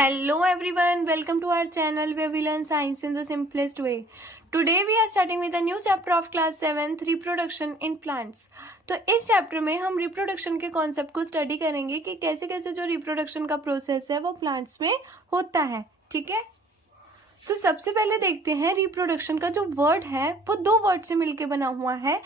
Hello everyone, welcome to our channel where we learn science in the simplest way. Today we are starting with a new chapter of class 7th reproduction in plants. तो इस chapter में हम reproduction के concept को study करेंगे कि कैसे कैसे जो रिप्रोडक्शन का प्रोसेस है वो प्लांट्स में होता है. ठीक है, तो सबसे पहले देखते हैं रिप्रोडक्शन का जो वर्ड है वो दो वर्ड से मिलके बना हुआ है.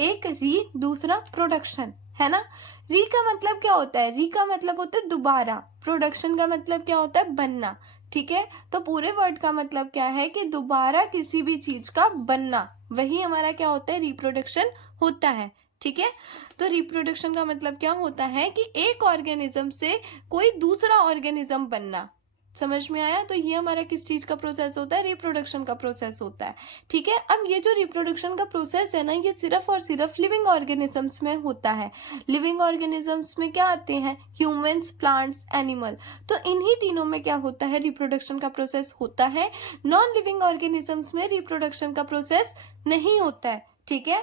एक री, दूसरा प्रोडक्शन, है ना. री का मतलब क्या होता है? री का मतलब होता है दोबारा. प्रोडक्शन का मतलब क्या होता है? बनना. ठीक है, तो पूरे वर्ड का मतलब क्या है कि दोबारा किसी भी चीज का बनना, वही हमारा क्या होता है? रिप्रोडक्शन होता है. ठीक है, तो रिप्रोडक्शन का मतलब क्या होता है कि एक ऑर्गेनिज्म से कोई दूसरा ऑर्गेनिज्म बनना. समझ में आया? तो ये हमारा किस चीज का प्रोसेस होता है? रिप्रोडक्शन का प्रोसेस होता है. ठीक है, अब ये जो रिप्रोडक्शन का प्रोसेस है ना, ये सिर्फ और सिर्फ लिविंग ऑर्गेनिजम्स में होता है. लिविंग ऑर्गेनिजम्स में क्या आते हैं? Humans, plants, animal. तो इन्हीं तीनों में क्या होता है? रिप्रोडक्शन का प्रोसेस होता है. नॉन लिविंग ऑर्गेनिजम्स में रिप्रोडक्शन का प्रोसेस नहीं होता है. ठीक है,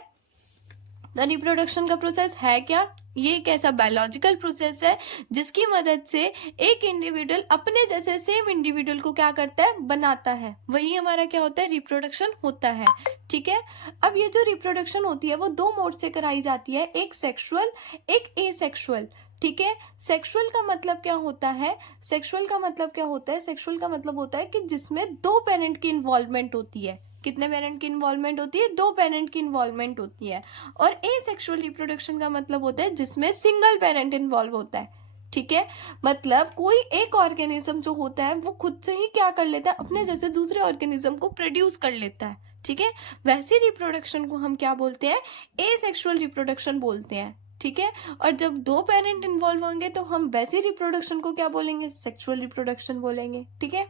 तो रिप्रोडक्शन का प्रोसेस है क्या? ये एक ऐसा बायोलॉजिकल प्रोसेस है जिसकी मदद से एक इंडिविजुअल अपने जैसे सेम इंडिविजुअल को क्या करता है? बनाता है. वही हमारा क्या होता है? रिप्रोडक्शन होता है. ठीक है, अब ये जो रिप्रोडक्शन होती है वो दो मोड से कराई जाती है, एक सेक्सुअल, एक एसेक्सुअल. ठीक है, सेक्सुअल का मतलब क्या होता है? सेक्सुअल का मतलब क्या होता है? सेक्सुअल का मतलब होता है कि जिसमें दो पेरेंट की इन्वॉल्वमेंट होती है. कितने पेरेंट की इन्वॉल्वमेंट होती है? दो पेरेंट की इन्वॉल्वमेंट होती है. और एसेक्सुअल रिप्रोडक्शन का मतलब होता है जिसमें सिंगल पेरेंट इन्वॉल्व होता है. ठीक है, मतलब कोई एक ऑर्गेनिज्म जो होता है वो खुद से ही क्या कर लेता है? अपने जैसे दूसरे ऑर्गेनिज्म को प्रोड्यूस कर लेता है. ठीक है, वैसे रिप्रोडक्शन को हम क्या बोलते हैं? एसेक्सुअल रिप्रोडक्शन बोलते हैं. ठीक है, और जब दो पेरेंट इन्वॉल्व होंगे तो हम वैसे रिप्रोडक्शन को क्या बोलेंगे? सेक्सुअल रिप्रोडक्शन बोलेंगे. ठीक है,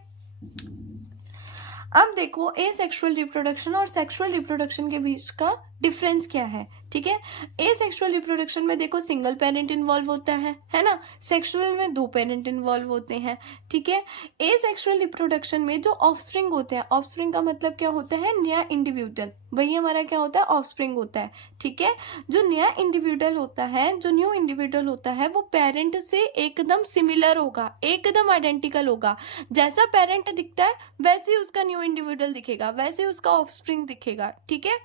अब देखो एसेक्सुअल रिप्रोडक्शन और सेक्सुअल रिप्रोडक्शन के बीच का डिफरेंस क्या है. ठीक है, एसेक्सुअल रिप्रोडक्शन में देखो सिंगल पेरेंट इन्वॉल्व होता है ना. सेक्सुअल में दो पेरेंट इन्वॉल्व होते हैं. ठीक है, एसेक्सुअल रिप्रोडक्शन में जो ऑफस्प्रिंग होते हैं, ऑफस्प्रिंग का मतलब क्या होता है? नया इंडिविजुअल, वही हमारा क्या होता है? ऑफस्प्रिंग होता है. ठीक है, जो नया इंडिविजुअल होता है, जो न्यू इंडिविजुअल होता है वो पेरेंट से एकदम सिमिलर होगा, एकदम आइडेंटिकल होगा. जैसा पेरेंट दिखता है वैसे ही उसका न्यू इंडिविजुअल दिखेगा, वैसे ही उसका ऑफस्प्रिंग दिखेगा. ठीक है,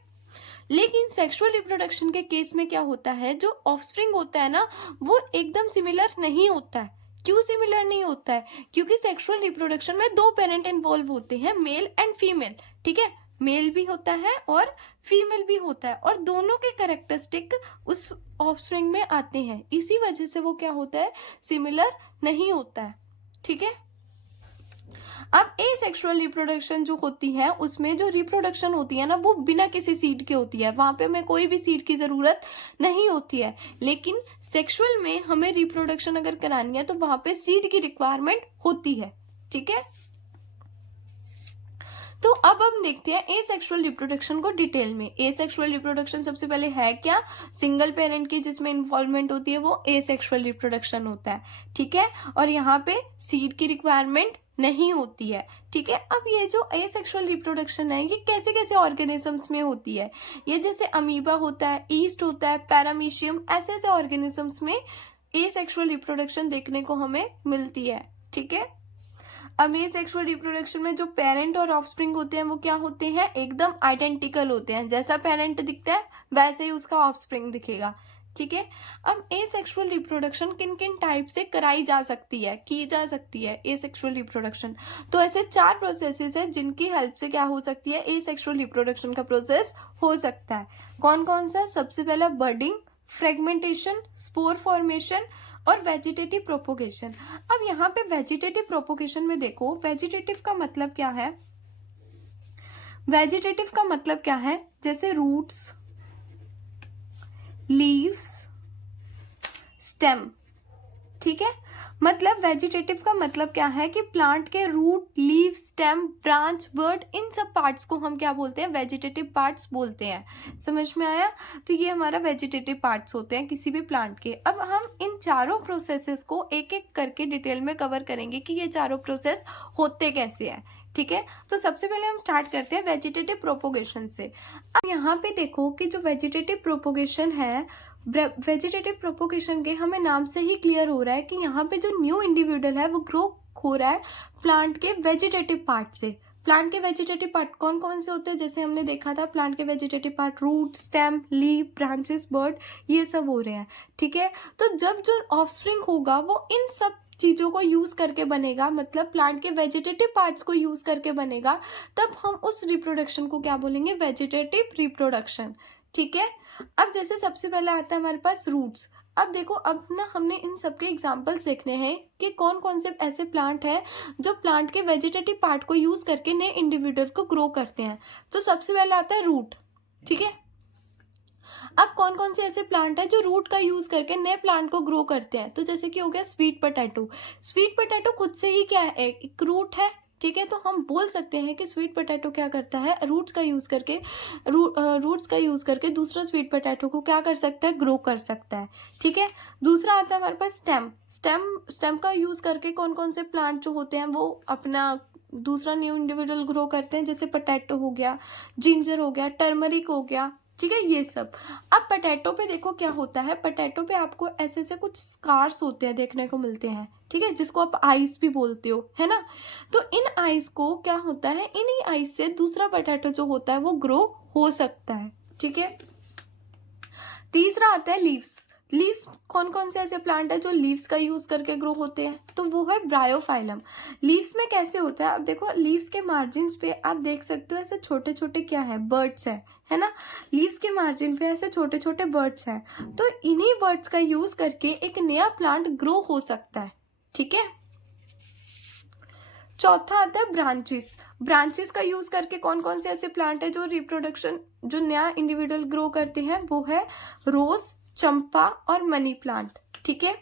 लेकिन सेक्सुअल रिप्रोडक्शन के केस में क्या होता है? जो ऑफस्प्रिंग होता है ना वो एकदम सिमिलर नहीं होता है. क्यों सिमिलर नहीं होता है? क्योंकि सेक्सुअल रिप्रोडक्शन में दो पेरेंट इन्वॉल्व होते हैं, मेल एंड फीमेल. ठीक है, मेल भी होता है और फीमेल भी होता है, और दोनों के कैरेक्टरिस्टिक उस ऑफस्प्रिंग में आते हैं. इसी वजह से वो क्या होता है? सिमिलर नहीं होता है. ठीक है, अब एसेक्सुअल रिप्रोडक्शन जो होती है उसमें जो रिप्रोडक्शन होती है ना वो बिना किसी सीड के होती है, वहां पे हमें कोई भी सीड की जरूरत नहीं होती है. लेकिन सेक्सुअल में हमें रिप्रोडक्शन अगर करानी है तो वहां पे सीड की रिक्वायरमेंट होती है. ठीक है, तो अब हम देखते हैं एसेक्सुअल रिप्रोडक्शन को डिटेल में. एसेक्सुअल रिप्रोडक्शन सबसे पहले है क्या? सिंगल पेरेंट की जिसमें इन्वॉल्वमेंट होती है वो एसेक्सुअल रिप्रोडक्शन होता है. ठीक है, और यहाँ पे सीड की रिक्वायरमेंट नहीं होती है. ठीक है, अब ये जो एसेक्सुअल रिप्रोडक्शन है ये कैसे कैसे ऑर्गेनिजम्स में होती है? ये जैसे अमीबा होता है, ईस्ट होता है, पैरामीशियम, ऐसे ऐसे ऑर्गेनिजम्स में एसेक्सुअल रिप्रोडक्शन देखने को हमें मिलती है. ठीक है, अब ये सेक्सुअल रिप्रोडक्शन में जो पेरेंट और ऑफस्प्रिंग होते हैं वो क्या होते हैं? एकदम आइडेंटिकल होते हैं. जैसा पेरेंट दिखता है वैसे ही उसका ऑफस्प्रिंग दिखेगा. ठीक है, अब एसेक्सुअल रिप्रोडक्शन किन किन टाइप से कराई जा सकती है, की जा सकती है एसेक्सुअल रिप्रोडक्शन? तो ऐसे चार प्रोसेसेस है जिनकी हेल्प से क्या हो सकती है? एसेक्सुअल रिप्रोडक्शन का प्रोसेस हो सकता है. कौन कौन सा? सबसे पहला बर्डिंग, फ्रेगमेंटेशन, स्पोर फॉर्मेशन और वेजिटेटिव प्रोपोगेशन. अब यहाँ पे वेजिटेटिव प्रोपोगेशन में देखो, वेजिटेटिव का मतलब क्या है? वेजिटेटिव का मतलब क्या है? जैसे रूट्स, लीव्स, स्टेम. ठीक है, मतलब वेजिटेटिव का मतलब क्या है कि प्लांट के root, leave, stem, branch, bird, इन सब पार्ट्स को हम क्या बोलते हैं? वेजिटेटिव पार्ट्स बोलते हैं. समझ में आया? तो ये हमारा वेजिटेटिव पार्ट्स होते हैं किसी भी प्लांट के. अब हम इन चारों प्रोसेसेस को एक एक करके डिटेल में कवर करेंगे कि ये चारों प्रोसेस होते कैसे हैं. ठीक है, तो सबसे पहले हम स्टार्ट करते हैं वेजिटेटिव प्रोपोगेशन से. अब यहाँ पे देखो कि जो वेजिटेटिव प्रोपोगेशन है, वेजिटेटिव प्रोपोगेशन के हमें नाम से ही क्लियर हो रहा है कि यहाँ पे जो न्यू इंडिविजुअल है वो ग्रो हो रहा है प्लांट के वेजिटेटिव पार्ट से। प्लांट के वेजिटेटिव पार्ट कौन कौन से होते हैं, जैसे हमने देखा था प्लांट के vegetative part root, stem, leaf, branches, bird, ये सब हो रहे हैं। ठीक है, तो जब जो ऑफस्प्रिंग होगा वो इन सब चीज़ों को यूज करके बनेगा, मतलब प्लांट के वेजिटेटिव पार्ट्स को यूज करके बनेगा, तब हम उस रिप्रोडक्शन को क्या बोलेंगे, वेजिटेटिव रिप्रोडक्शन। ठीक है, अब जैसे सबसे पहले आता है हमारे पास रूट्स। अब देखो, अब ना हमने इन सबके एग्जाम्पल्स देखने हैं कि कौन कौन से ऐसे प्लांट हैं जो प्लांट के वेजिटेटिव पार्ट को यूज करके नए इंडिविजुअल को ग्रो करते हैं। तो सबसे पहले आता है रूट। ठीक है, अब कौन कौन से ऐसे प्लांट है जो रूट का यूज करके नए प्लांट को ग्रो करते हैं, तो जैसे कि हो गया स्वीट पोटैटो। स्वीट पोटैटो खुद से ही क्या है, एक रूट है। ठीक है, तो हम बोल सकते हैं कि स्वीट पोटैटो क्या करता है, रूट्स का यूज करके दूसरा स्वीट पोटैटो को क्या कर सकता है, ग्रो कर सकता है। ठीक है, दूसरा आता है हमारे पास स्टेम। स्टेम का यूज करके कौन कौन से प्लांट जो होते हैं वो अपना दूसरा न्यू इंडिविजुअल ग्रो करते हैं, जैसे पोटैटो हो गया, जिंजर हो गया, टर्मरिक हो गया। ठीक है, ये सब। अब पोटैटो पे देखो क्या होता है, पोटैटो पे आपको ऐसे ऐसे कुछ स्कार्स होते हैं, देखने को मिलते हैं। ठीक है, जिसको आप आइस भी बोलते हो, है ना। तो इन आइस को क्या होता है, इन्हीं आइस से दूसरा पोटैटो जो होता है वो ग्रो हो सकता है। ठीक है, तीसरा आता है लीव्स। लीव्स कौन कौन से ऐसे प्लांट है जो लीव्स का यूज करके ग्रो होते हैं, तो वो है ब्रायोफाइलम। लीव्स में कैसे होता है, अब देखो लीव्स के मार्जिन्स पे आप देख सकते हो ऐसे छोटे छोटे क्या है, बर्ड्स है ना। लीव्स के मार्जिन पे ऐसे छोटे छोटे बर्ड्स हैं, तो इन्हीं बर्ड्स का यूज करके एक नया प्लांट ग्रो हो सकता है। ठीक है, चौथा आता है ब्रांचेस। ब्रांचेस का यूज करके कौन कौन से ऐसे प्लांट है जो रिप्रोडक्शन, जो नया इंडिविजुअल ग्रो करते हैं, वो है रोज, चंपा और मनी प्लांट। ठीक है,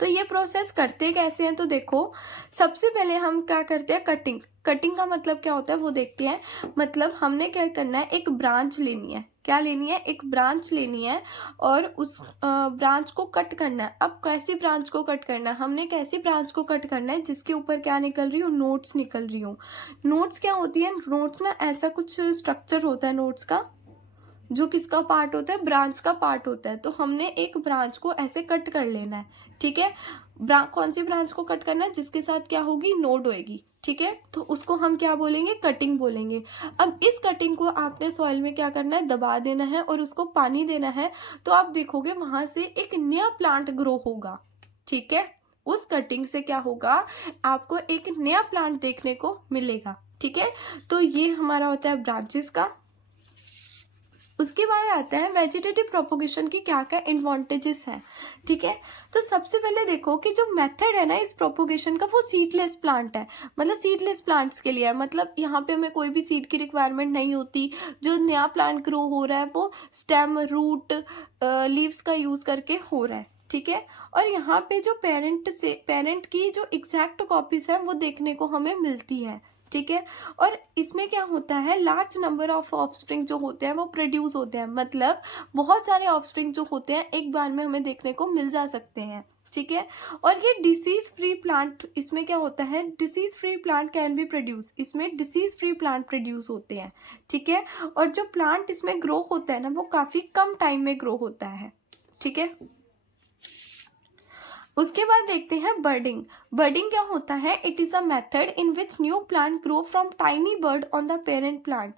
तो ये प्रोसेस करते कैसे हैं, तो देखो सबसे पहले हम क्या करते हैं, कटिंग। कटिंग का मतलब क्या होता है वो देखते हैं। मतलब हमने क्या करना है, एक ब्रांच लेनी है। क्या लेनी है, एक ब्रांच लेनी है और उस ब्रांच को कट करना है। अब कैसी ब्रांच को कट करना है, हमने कैसी ब्रांच को कट करना है जिसके ऊपर क्या निकल रही हो, नोट्स निकल रही हो। नोट्स क्या होती है, नोट्स ना ऐसा कुछ स्ट्रक्चर होता है नोट्स का, जो किसका पार्ट होता है, ब्रांच का पार्ट होता है। तो हमने एक ब्रांच को ऐसे कट कर लेना है। ठीक है, कौन सी ब्रांच को कट करना है, जिसके साथ क्या होगी, नोड होगी। ठीक है, तो उसको हम क्या बोलेंगे, कटिंग बोलेंगे। अब इस कटिंग को आपने सॉइल में क्या करना है, दबा देना है और उसको पानी देना है, तो आप देखोगे वहां से एक नया प्लांट ग्रो होगा। ठीक है, उस कटिंग से क्या होगा, आपको एक नया प्लांट देखने को मिलेगा। ठीक है, तो ये हमारा होता है ब्रांचेस का। उसके बाद आता है वेजिटेटिव प्रोपोगेशन की क्या क्या एडवांटेजेस हैं। ठीक है, तो सबसे पहले देखो कि जो मेथड है ना इस प्रोपोगेशन का, वो सीडलेस प्लांट है। मतलब सीडलेस प्लांट्स के लिए है, मतलब यहाँ पे हमें कोई भी सीड की रिक्वायरमेंट नहीं होती। जो नया प्लांट ग्रो हो रहा है वो स्टेम, रूट, लीव्स का यूज करके हो रहा है। ठीक है, और यहाँ पे जो पेरेंट की जो एग्जैक्ट कॉपीज है वो देखने को हमें मिलती है। ठीक है, और इसमें क्या होता है, लार्ज नंबर ऑफ ऑफस्प्रिंग जो होते हैं वो प्रोड्यूस होते हैं। मतलब बहुत सारे ऑफस्प्रिंग जो होते हैं एक बार में हमें देखने को मिल जा सकते हैं। ठीक है, और ये डिसीज फ्री प्लांट, इसमें क्या होता है, disease free plant can be produce, इसमें डिसीज फ्री प्लांट प्रोड्यूस होते हैं। ठीक है, और जो प्लांट इसमें ग्रो होता है ना वो काफी कम टाइम में ग्रो होता है। ठीक है, उसके बाद देखते हैं बर्डिंग। बर्डिंग क्या होता है, it is a method in which new plant grow from tiny bird on the parent plant.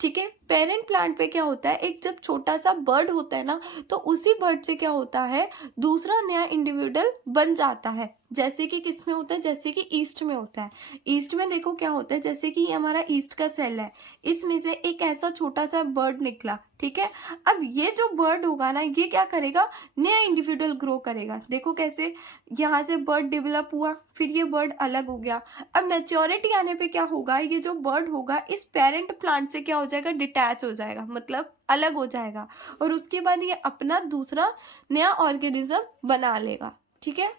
ठीक है, पेरेंट प्लांट पे क्या होता है, एक जब छोटा सा बर्ड होता है ना, तो उसी बर्ड से क्या होता है, दूसरा नया इंडिविजुअल बन जाता है। जैसे कि किस में होता है, जैसे कि ईस्ट में होता है। ईस्ट में देखो क्या होता है, जैसे कि ये हमारा ईस्ट का सेल है, इसमें से एक ऐसा छोटा सा बर्ड निकला। ठीक है, अब ये जो बर्ड होगा ना, ये क्या करेगा, नया इंडिविजुअल ग्रो करेगा। देखो कैसे, यहाँ से बर्ड डेवलप हुआ, फिर ये बर्ड अलग हो गया। अब मैच्योरिटी आने पे क्या होगा, ये जो बर्ड होगा इस पेरेंट प्लांट से क्या हो जाएगा, डिटैच हो जाएगा, मतलब अलग हो जाएगा, और उसके बाद ये अपना दूसरा नया ऑर्गेनिज्म बना लेगा। ठीक है,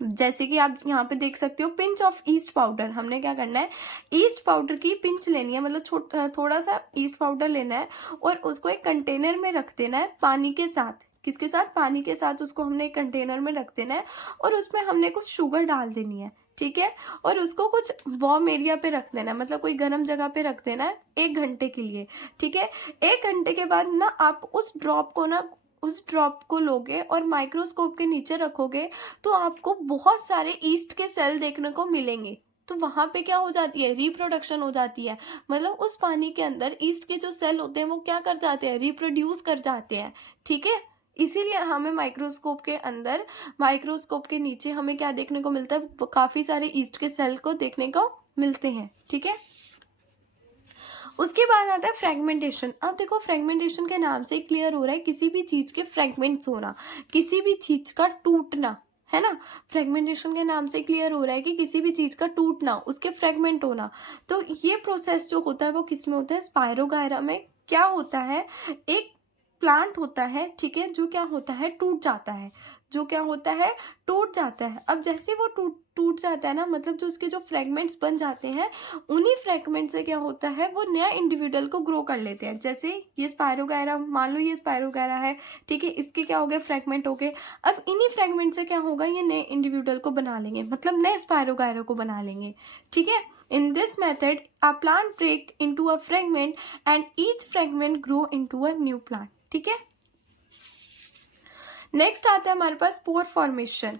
जैसे कि आप यहाँ पे देख सकते हो पिंच ऑफ ईस्ट पाउडर। हमने क्या करना है, ईस्ट पाउडर की पिंच लेनी है, मतलब थोड़ा सा ईस्ट पाउडर लेना है और उसको एक कंटेनर में रख देना है पानी के साथ। किसके साथ, पानी के साथ उसको हमने एक कंटेनर में रख देना है और उसमें हमने कुछ शुगर डाल देनी है। ठीक है, और उसको कुछ वार्म एरिया पे रख देना है, मतलब कोई गर्म जगह पे रख देना है 1 घंटे के लिए। ठीक है, 1 घंटे के बाद ना आप उस ड्रॉप को ना उस ड्रॉप को लोगे और माइक्रोस्कोप के नीचे रखोगे तो आपको बहुत सारे ईस्ट के सेल देखने को मिलेंगे। तो वहां पे क्या हो जाती है, रिप्रोडक्शन हो जाती है। मतलब उस पानी के अंदर ईस्ट के जो सेल होते हैं वो क्या कर जाते हैं, रिप्रोड्यूस कर जाते हैं। ठीक है, इसीलिए हमें माइक्रोस्कोप के अंदर, माइक्रोस्कोप के नीचे हमें क्या देखने को मिलता है, काफी सारे ईस्ट के सेल को देखने को मिलते हैं। ठीक है, उसके बाद आता है फ्रेगमेंटेशन। अब देखो, फ्रेगमेंटेशन के नाम से क्लियर हो रहा है किसी भी चीज के फ्रेगमेंट्स होना, किसी भी चीज का टूटना, है ना। फ्रेगमेंटेशन के नाम से क्लियर हो रहा है कि किसी भी चीज का टूटना, उसके फ्रेगमेंट होना। तो ये प्रोसेस जो होता है वो किस में होता है, स्पायरोगायरा में। क्या होता है, एक प्लांट होता है, ठीक है, जो क्या होता है, टूट जाता है। जो क्या होता है, टूट जाता है। अब जैसे वो टूट जाता है ना, मतलब जो उसके जो फ्रेगमेंट्स बन जाते हैं, उन्हीं फ्रेगमेंट से क्या होता है, वो नया इंडिविजुअल को ग्रो कर लेते हैं। जैसे ये स्पायरोगायरा, मान लो ये स्पायरोगायरा है, ठीक है, इसके क्या हो गए, फ्रेगमेंट हो गए। अब इन्हीं फ्रेगमेंट से क्या होगा, ये नए इंडिविजुअल को बना लेंगे, मतलब नए स्पायरोगायरा को बना लेंगे। ठीक है, in this method a plant break into a fragment and each fragment grow into a new plant. ठीक है, नेक्स्ट आता है हमारे पास स्पोर फॉर्मेशन।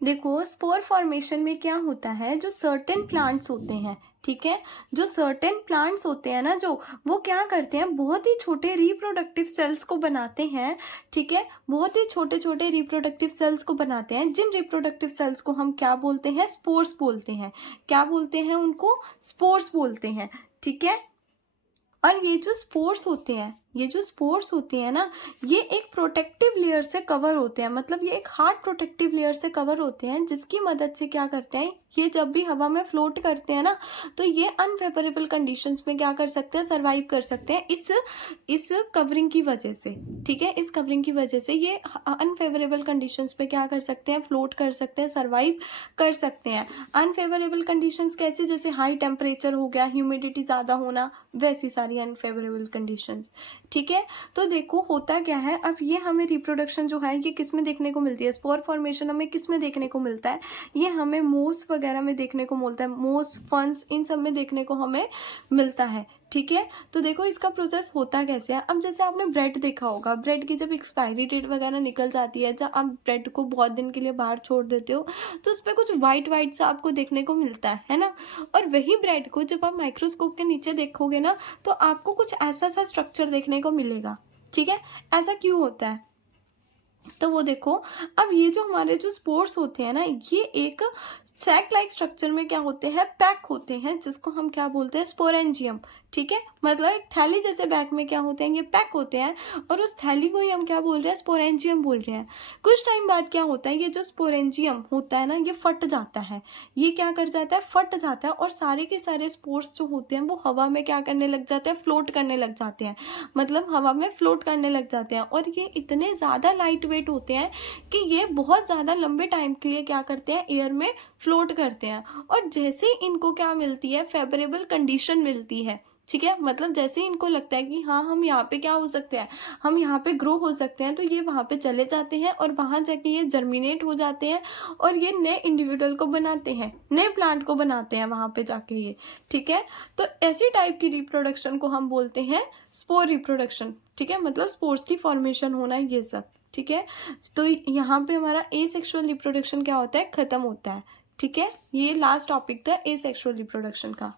देखो, स्पोर फॉर्मेशन में क्या होता है, जो सर्टेन प्लांट्स होते हैं, ठीक है, जो सर्टेन प्लांट्स होते हैं ना, जो वो क्या करते हैं, बहुत ही छोटे रिप्रोडक्टिव सेल्स को बनाते हैं। ठीक है, बहुत ही छोटे छोटे रिप्रोडक्टिव सेल्स को बनाते हैं, जिन रिप्रोडक्टिव सेल्स को हम क्या बोलते हैं, स्पोर्स बोलते हैं। क्या बोलते हैं उनको, स्पोर्स बोलते हैं। ठीक है, और ये जो स्पोर्स होते हैं, ये जो स्पोर्स होते हैं ना, ये एक प्रोटेक्टिव लेयर से कवर होते हैं। मतलब ये एक हार्ड प्रोटेक्टिव लेयर से कवर होते हैं, जिसकी मदद से क्या करते हैं, ये जब भी हवा में फ्लोट करते हैं ना, तो ये अनफेवरेबल कंडीशंस में क्या कर सकते हैं, सरवाइव कर सकते हैं, इस कवरिंग की वजह से। ठीक है, इस कवरिंग की वजह से ये अनफेवरेबल कंडीशंस पे क्या कर सकते हैं, फ्लोट कर सकते हैं, सरवाइव कर सकते हैं। अनफेवरेबल कंडीशंस कैसे, जैसे हाई टेम्परेचर हो गया, ह्यूमिडिटी ज़्यादा होना, वैसी सारी अनफेवरेबल कंडीशंस। ठीक है, तो देखो होता क्या है, अब ये हमें रिप्रोडक्शन जो है ये किस में देखने को मिलती है, स्पोर फॉर्मेशन हमें किस में देखने को मिलता है, ये हमें मोस वगैरह में देखने को मिलता है, मोस, फंस, इन सब में देखने को हमें मिलता है। ठीक है, तो देखो इसका प्रोसेस होता कैसे है। अब जैसे आपने ब्रेड देखा होगा, ब्रेड की जब एक्सपायरी डेट वगैरह निकल जाती है, जब आप ब्रेड को बहुत दिन के लिए बाहर छोड़ देते हो, तो उस पर कुछ वाइट वाइट सा आपको देखने को मिलता है ना। और वही ब्रेड को जब आप माइक्रोस्कोप के नीचे देखोगे ना, तो आपको कुछ ऐसा सा स्ट्रक्चर देखने को मिलेगा। ठीक है, ऐसा क्यों होता है, तो वो देखो, अब ये जो हमारे जो स्पोर्स होते हैं ना, ये एक सैक लाइक स्ट्रक्चर में क्या होते हैं, पैक होते हैं, जिसको हम क्या बोलते हैं, स्पोरेंजियम। ठीक है, मतलब एक थैली जैसे बैग में क्या होते हैं, ये पैक होते हैं, और उस थैली को ही हम क्या बोल रहे हैं, स्पोरेंजियम बोल रहे हैं। कुछ टाइम बाद क्या होता है, ये जो स्पोरेंजियम होता है ना, ये फट जाता है। ये क्या कर जाता है, फट जाता है, और सारे के सारे स्पोर्स जो होते हैं वो हवा में क्या करने लग जाते हैं, फ्लोट करने लग जाते हैं। मतलब हवा में फ्लोट करने लग जाते हैं, और ये इतने ज़्यादा लाइट वेट होते हैं कि ये बहुत ज़्यादा लंबे टाइम के लिए क्या करते हैं, एयर में फ्लोट करते हैं। और जैसे ही इनको क्या मिलती है, फेवरेबल कंडीशन मिलती है, ठीक है, मतलब जैसे ही इनको लगता है कि हाँ हम यहाँ पे क्या हो सकते हैं, हम यहाँ पे ग्रो हो सकते हैं, तो ये वहाँ पे चले जाते हैं, और वहाँ जाके ये जर्मिनेट हो जाते हैं, और ये नए इंडिविजुअल को बनाते हैं, नए प्लांट को बनाते हैं वहाँ पे जाके ये। ठीक है, तो ऐसी टाइप की रिप्रोडक्शन को हम बोलते हैं स्पोर रिप्रोडक्शन। ठीक है, मतलब स्पोर्स की फॉर्मेशन होना, ये सब। ठीक है, तो यहाँ पे हमारा एसेक्सुअल रिप्रोडक्शन क्या होता है, खत्म होता है। ठीक है, ये लास्ट टॉपिक था एसेक्सुअल रिप्रोडक्शन का।